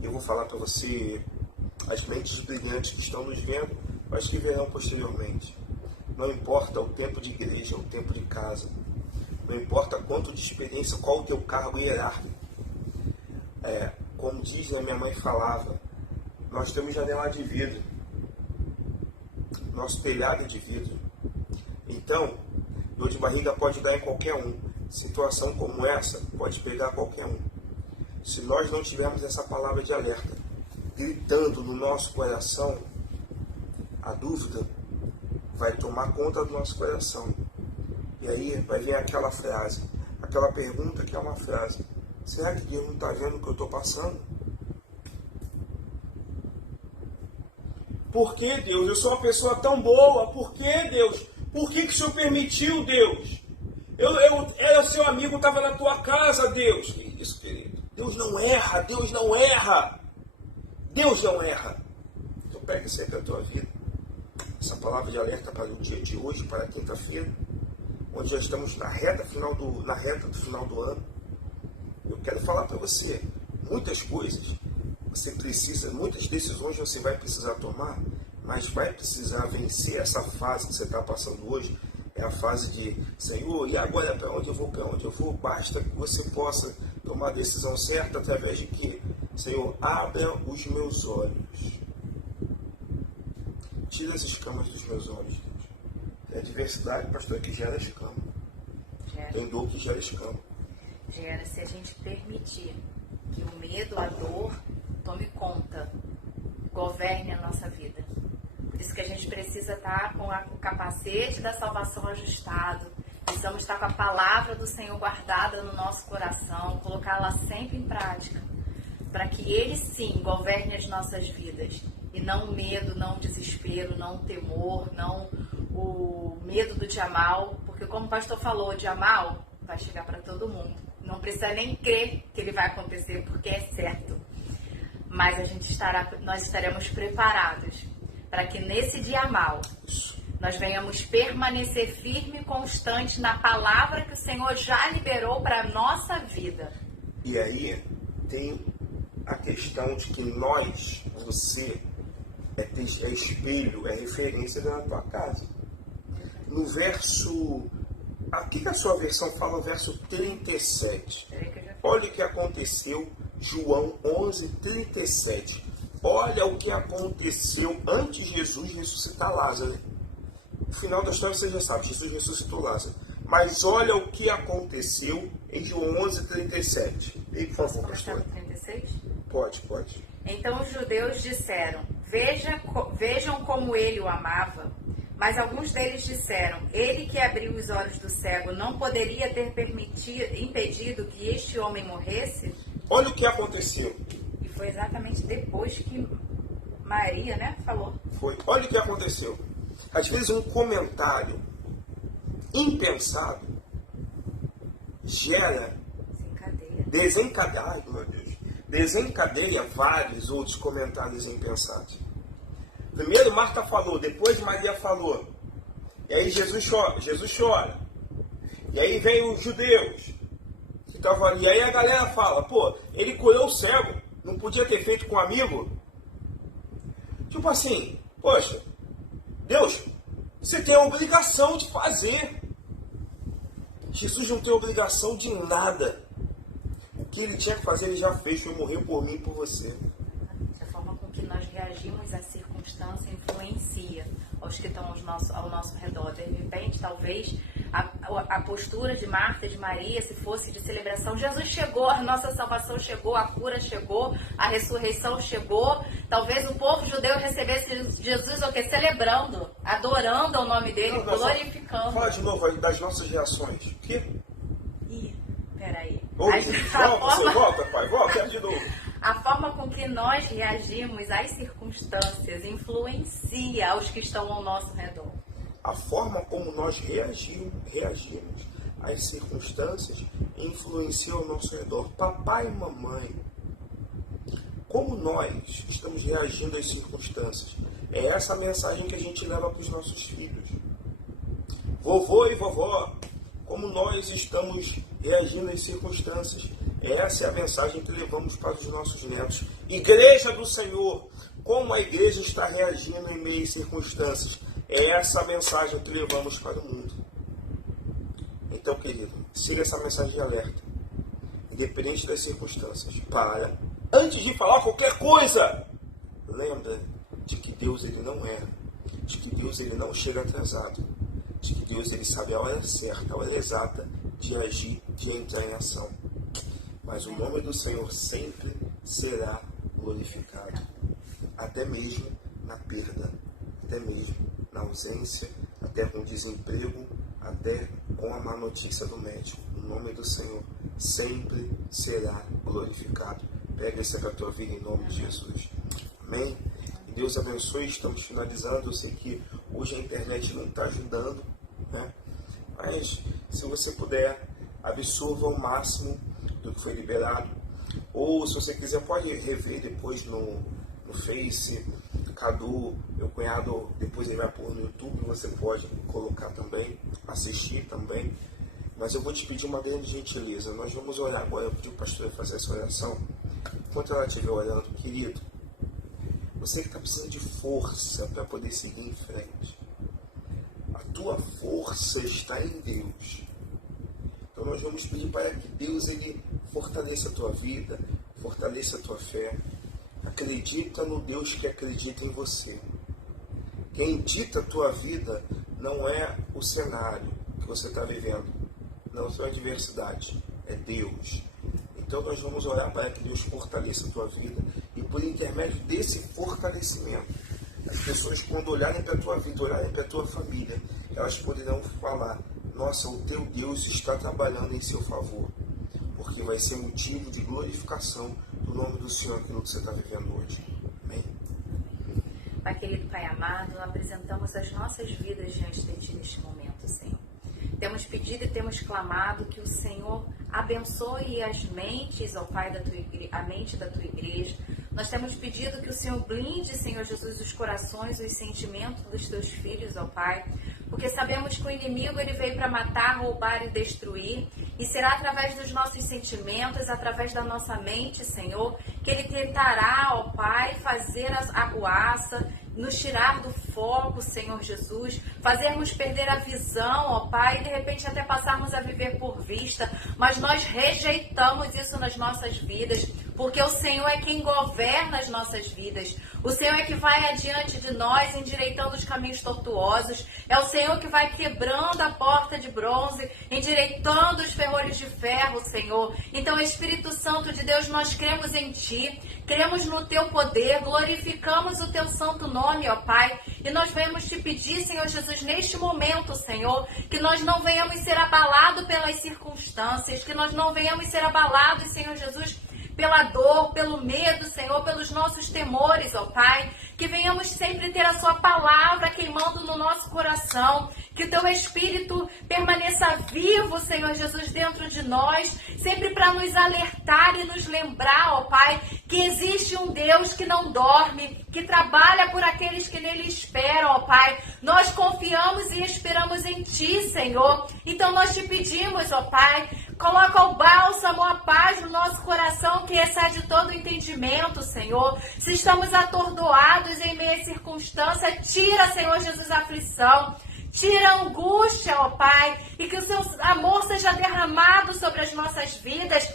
Eu vou falar para você, as mentes brilhantes que estão nos vendo, mas que verão posteriormente. Não importa o tempo de igreja, o tempo de casa. Não importa quanto de experiência, qual o teu cargo hierárquico. Como diz, minha mãe falava, nós temos janela de vidro. Nosso telhado é de vidro. Então, dor de barriga pode dar em qualquer um. Situação como essa pode pegar qualquer um. Se nós não tivermos essa palavra de alerta, gritando no nosso coração, a dúvida vai tomar conta do nosso coração. E aí vai vir aquela frase, aquela pergunta que é uma frase. Será que Deus não está vendo o que eu estou passando? Por que, Deus? Eu sou uma pessoa tão boa. Por que, Deus? Por que o Senhor permitiu, Deus? Eu era seu amigo, estava na tua casa, Deus. Que isso, querido? Deus não erra, Deus não erra. Deus não erra. Então pega isso aí para a tua vida. Essa palavra de alerta para o dia de hoje, para quinta-feira, onde já estamos na reta do final do ano. Eu quero falar para você, muitas coisas você precisa, muitas decisões você vai precisar tomar, mas vai precisar vencer essa fase que você está passando hoje. É a fase de, Senhor, e agora para onde eu vou, para onde eu vou? Basta que você possa tomar a decisão certa através de quê? Senhor, abra os meus olhos. Tira as escamas dos meus olhos, Deus. É a diversidade, pastor, que gera escama. Tem dor que gera escama. Gera se a gente permitir que o medo, a dor, tome conta, governe a nossa vida. Por isso que a gente precisa estar com o capacete da salvação ajustado. Precisamos estar com a palavra do Senhor guardada no nosso coração, colocá-la sempre em prática, para que Ele sim governe as nossas vidas. E não o medo, não o desespero, não o temor, não o medo do dia mal. Porque como o pastor falou, o dia mal vai chegar para todo mundo. Não precisa nem crer que ele vai acontecer, porque é certo. Mas nós estaremos preparados para que nesse dia mal nós venhamos permanecer firme e constante na palavra que o Senhor já liberou para a nossa vida. E aí tem a questão de que nós, você, é espelho, é referência da tua casa. No verso... Aqui que a sua versão fala o verso 37. Olha o que aconteceu, João 11, 37. Olha o que aconteceu antes de Jesus ressuscitar Lázaro. No final da história você já sabe, Jesus ressuscitou Lázaro. Mas olha o que aconteceu em João 11, 37. E por favor, pastor. 36? Pode. Então os judeus disseram, vejam como ele o amava. Mas alguns deles disseram, ele que abriu os olhos do cego não poderia ter impedido que este homem morresse? Olha o que aconteceu. E foi exatamente depois que Maria, falou. Foi. Olha o que aconteceu. Às vezes um comentário impensado gera desencadeia, meu Deus, desencadeia vários outros comentários impensados. Primeiro Marta falou, depois Maria falou. E aí Jesus chora. E aí vem os judeus. E aí a galera fala, pô, ele curou o cego, não podia ter feito com um amigo? Tipo assim, poxa, Deus, você tem a obrigação de fazer. Jesus não tem obrigação de nada. O que ele tinha que fazer, ele já fez, foi morrer por mim e por você. A forma com que nós reagimos à circunstância influencia aos que estão ao nosso redor. De repente, talvez, a postura de Marta e de Maria, se fosse de celebração, Jesus chegou, a nossa salvação chegou, a cura chegou, a ressurreição chegou. Talvez o povo judeu recebesse Jesus o quê? Celebrando, adorando o nome dele, glorificando. Fala de novo das nossas reações. O quê? Peraí. Volta, pai, volta de novo. A forma com que nós reagimos às circunstâncias influencia os que estão ao nosso redor. A forma como nós reagimos às circunstâncias influencia ao nosso redor. Papai e mamãe, como nós estamos reagindo às circunstâncias? É essa a mensagem que a gente leva para os nossos filhos. Vovô e vovó, como nós estamos reagindo às circunstâncias? Essa é a mensagem que levamos para os nossos netos. Igreja do Senhor, como a igreja está reagindo em meio às circunstâncias? É essa a mensagem que levamos para o mundo. Então, querido, siga essa mensagem de alerta. Independente das circunstâncias. Antes de falar qualquer coisa, lembra de que Deus ele não erra. De que Deus ele não chega atrasado. De que Deus ele sabe a hora certa, a hora exata de agir, de entrar em ação. Mas o nome do Senhor sempre será glorificado. Até mesmo na perda, até mesmo na ausência, até com o desemprego, até com a má notícia do médico. O nome do Senhor sempre será glorificado. Pega isso para a tua vida em nome de Jesus. Amém? E Deus abençoe. Estamos finalizando. Eu sei que hoje a internet não está ajudando, né? Mas se você puder, absorva ao máximo do que foi liberado. Ou se você quiser, pode rever depois no Face. Cadu, meu cunhado, depois ele vai pôr no YouTube, você pode colocar também, assistir também. Mas eu vou te pedir uma grande gentileza. Nós vamos orar agora. Eu pedi o pastor fazer essa oração. Enquanto ela estiver orando, querido, você que está precisando de força para poder seguir em frente. A tua força está em Deus. Então nós vamos pedir para que Deus ele fortaleça a tua vida, fortaleça a tua fé. Acredita no Deus que acredita em você. Quem dita a tua vida não é o cenário que você está vivendo, não é a sua adversidade, é Deus. Então nós vamos orar para que Deus fortaleça a tua vida e por intermédio desse fortalecimento, as pessoas quando olharem para a tua vida, olharem para a tua família, elas poderão falar, nossa, o teu Deus está trabalhando em seu favor, porque vai ser motivo de glorificação do nome do Senhor aquilo que você está vivendo hoje. Amém? Pai querido, Pai amado, apresentamos as nossas vidas diante de Ti neste momento, Senhor. Temos pedido e temos clamado que o Senhor abençoe as mentes, ó Pai, a mente da Tua igreja. Nós temos pedido que o Senhor blinde, Senhor Jesus, os corações, os sentimentos dos Teus filhos, ó Pai. Porque sabemos que o inimigo ele veio para matar, roubar e destruir. E será através dos nossos sentimentos, através da nossa mente, Senhor, que ele tentará, ó Pai, fazer a arruaça, nos tirar do foco, Senhor Jesus, fazermos perder a visão, ó Pai, e de repente até passarmos a viver por vista, mas nós rejeitamos isso nas nossas vidas, porque o Senhor é quem governa as nossas vidas, o Senhor é que vai adiante de nós, endireitando os caminhos tortuosos, é o Senhor que vai quebrando a porta de bronze, endireitando os ferrolhos de ferro, Senhor. Então, Espírito Santo de Deus, nós cremos em Ti, cremos no Teu poder, glorificamos o Teu santo nome, ó Pai, e nós venhamos Te pedir, Senhor Jesus, neste momento, Senhor, que nós não venhamos ser abalados pelas circunstâncias, que nós não venhamos ser abalados, Senhor Jesus, pela dor, pelo medo, Senhor, pelos nossos temores, ó Pai. Que venhamos sempre ter a sua palavra queimando no nosso coração. Que o teu Espírito permaneça vivo, Senhor Jesus, dentro de nós, sempre para nos alertar e nos lembrar, ó Pai, que existe um Deus que não dorme, que trabalha por aqueles que nele esperam, ó Pai. Nós confiamos e esperamos em Ti, Senhor. Então nós te pedimos, ó Pai, coloca o bálsamo, a paz no nosso coração, que excede todo o entendimento, Senhor. Se estamos atordoados em meia circunstância, tira, Senhor Jesus, a aflição. Tira a angústia, ó Pai, e que o seu amor seja derramado sobre as nossas vidas,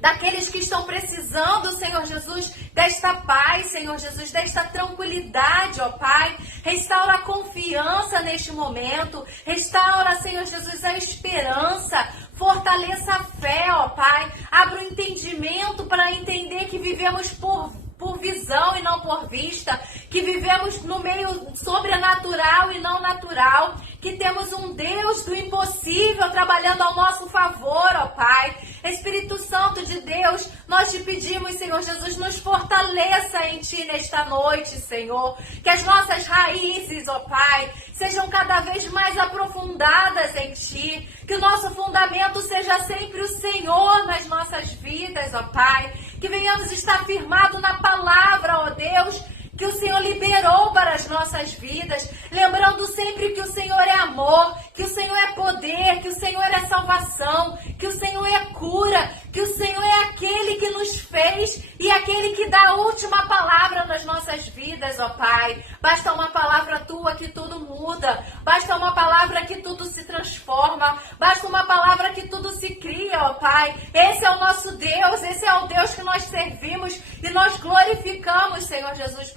daqueles que estão precisando, Senhor Jesus, desta paz, Senhor Jesus, desta tranquilidade, ó Pai. Restaura a confiança neste momento, restaura, Senhor Jesus, a esperança, fortaleça a fé, ó Pai. Abra o entendimento para entender que vivemos por visão e não por vista, que vivemos no meio sobrenatural e não natural, que temos um Deus do impossível trabalhando ao nosso favor, ó Pai. Espírito Santo de Deus, nós te pedimos, Senhor Jesus, nos fortaleça em Ti nesta noite, Senhor. Que as nossas raízes, ó Pai, sejam cada vez mais aprofundadas em Ti. Que o nosso fundamento seja sempre o Senhor nas nossas vidas, ó Pai. Que venhamos estar firmados na palavra, ó Deus, que o Senhor liberou para as nossas vidas, lembrando sempre que o Senhor é amor, que o Senhor é poder, que o Senhor é salvação, que o Senhor é cura, que o Senhor é aquele que nos fez e aquele que dá a última palavra nas nossas vidas, ó Pai. Basta uma palavra Tua que tudo muda, basta uma palavra que tudo se transforma, basta uma palavra que tudo se cria, ó Pai. Esse é o nosso Deus, esse é o Deus que nós servimos e nós glorificamos, Senhor Jesus,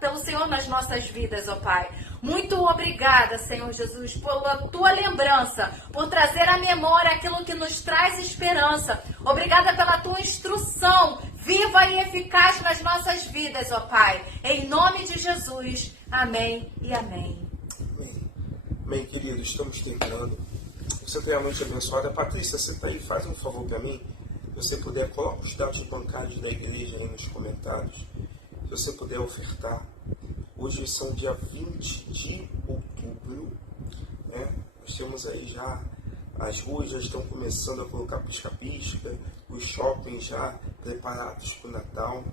pelo Senhor nas nossas vidas, ó Pai. Muito obrigada, Senhor Jesus, pela Tua lembrança, por trazer à memória aquilo que nos traz esperança. Obrigada pela Tua instrução viva e eficaz nas nossas vidas, ó Pai. Em nome de Jesus. Amém e amém. Amém. Amém, querido. Estamos terminando. Você tem a noite abençoada. Patrícia, você está aí? Faz um favor para mim. Se você puder, coloca os dados bancários da igreja aí nos comentários. Se você puder ofertar. Hoje são dia 20 de outubro, né? Nós temos aí já, as ruas já estão começando a colocar pisca-pisca, os shoppings já preparados para o Natal.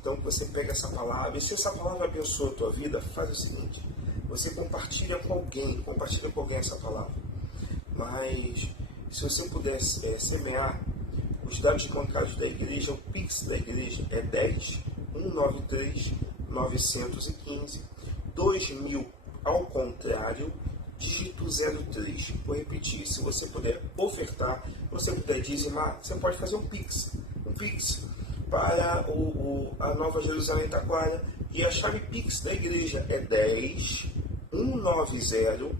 Então você pega essa palavra, e se essa palavra abençoa a tua vida, faz o seguinte, você compartilha com alguém essa palavra. Mas se você puder semear, os dados bancários da igreja, o Pix da igreja é 10 193 915 2000 ao contrário, dígito 03. Vou repetir, se você puder ofertar, se você puder dizimar, você pode fazer um Pix para a Nova Jerusalém Taquara, e a chave Pix da igreja é 10 190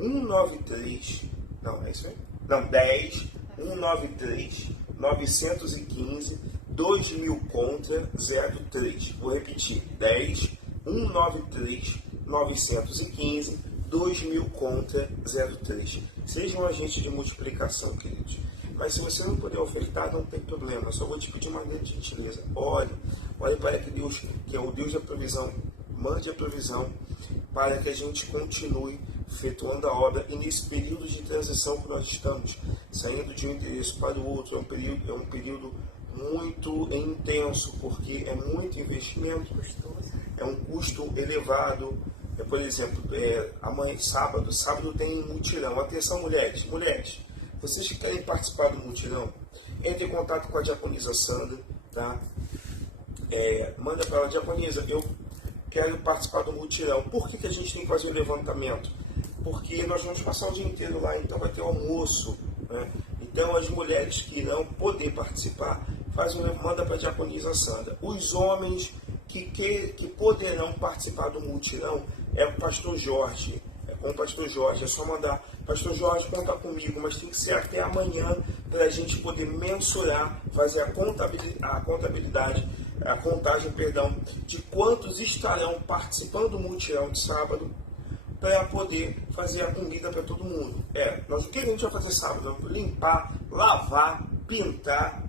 193, não, é isso aí? Não, 10 193 915 2000 contra 03. Vou repetir, 10 193 915 2000 contra 03. Seja um agente de multiplicação, queridos. Mas se você não puder ofertar, não tem problema. Eu só vou te pedir uma grande gentileza. Olhe para que Deus, que é o Deus da provisão, mande a provisão para que a gente continue efetuando a obra. E nesse período de transição que nós estamos, saindo de um endereço para o outro, é um período muito intenso, porque é muito investimento, é um custo elevado. Por exemplo, amanhã, sábado tem mutirão. Atenção, mulheres, vocês que querem participar do mutirão, entre em contato com a diaconisa Sandra, tá? Manda para ela, diaconisa, eu quero participar do mutirão. Por que a gente tem que fazer o levantamento? Porque nós vamos passar o dia inteiro lá, então vai ter almoço, né? Então as mulheres que irão poder participar, manda para a diaconisa Sandra. Os homens que poderão participar do mutirão é o pastor Jorge. É com o pastor Jorge, é só mandar. Pastor Jorge, conta comigo, mas tem que ser até amanhã para a gente poder mensurar, fazer a contagem, de quantos estarão participando do mutirão de sábado, para poder fazer a comida para todo mundo. O que a gente vai fazer sábado? Limpar, lavar, pintar,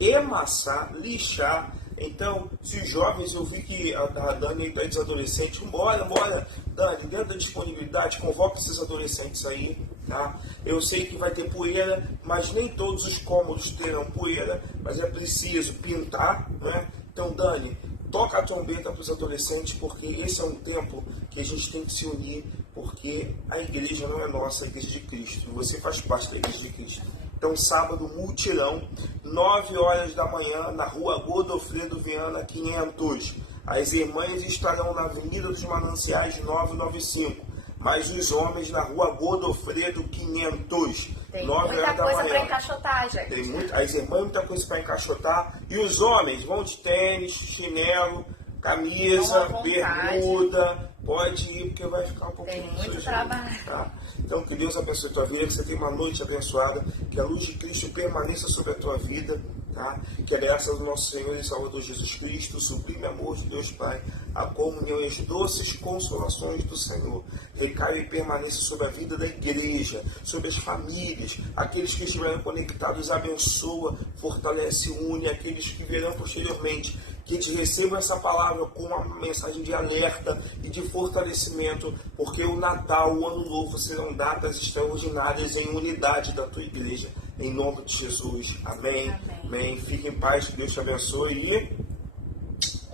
emassar, lixar. Então, se os jovens, eu vi que a Dani está dos adolescentes, bora, Dani, dentro da disponibilidade, convoca esses adolescentes aí, tá? Eu sei que vai ter poeira, mas nem todos os cômodos terão poeira, mas é preciso pintar, né? Então, Dani, toca a trombeta para os adolescentes, porque esse é um tempo que a gente tem que se unir, porque a igreja não é nossa, a igreja de Cristo. Você faz parte da igreja de Cristo. Então, sábado, mutirão, 9 horas da manhã, na rua Godofredo Viana, 500. As irmãs estarão na Avenida dos Mananciais, 995. Mas os homens na rua Godofredo, 500. Tem 9 muita horas da coisa manhã. para encaixotar, gente. As irmãs, muita coisa para encaixotar. E os homens vão de tênis, chinelo, camisa, bermuda. Pode ir, porque vai ficar um pouquinho Tem muito trabalho. Tá? Então, que Deus abençoe a tua vida, que você tenha uma noite abençoada, que a luz de Cristo permaneça sobre a tua vida, tá? Que a graça do nosso Senhor e Salvador Jesus Cristo, o sublime amor de Deus Pai, a comunhão e as doces consolações do Senhor recaia e permaneça sobre a vida da igreja, sobre as famílias, aqueles que estiverem conectados, abençoa, fortalece, une, aqueles que virão posteriormente, que eles recebam essa palavra com uma mensagem de alerta e de fortalecimento, porque o Natal, o Ano Novo serão datas extraordinárias em unidade da tua igreja, em nome de Jesus. Amém. Amém. Fique em paz, que Deus te abençoe e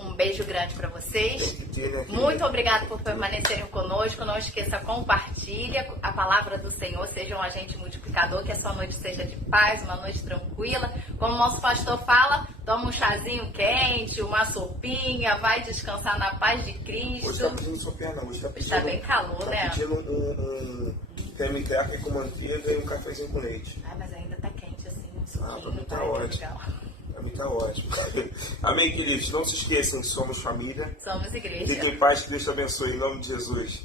um beijo grande para vocês. tem que ter, né, Muito obrigado por permanecerem conosco. Não esqueça, compartilha a palavra do Senhor, seja um agente multiplicador, que a sua noite seja de paz, uma noite tranquila. Como o nosso pastor fala, toma um chazinho quente, uma sopinha, vai descansar na paz de Cristo. Hoje está pedindo sopinha não, hoje Está bem calor, né? Está pedindo um creme cracker com manteiga e um cafezinho com leite. Ai, mas ainda tá quente assim, um suquinho. Pra mim tá vai, ótimo. legal. Pra mim tá ótimo. Amém, queridos? Não se esqueçam que somos família. Somos igreja. Fiquem em paz, que Deus te abençoe em nome de Jesus.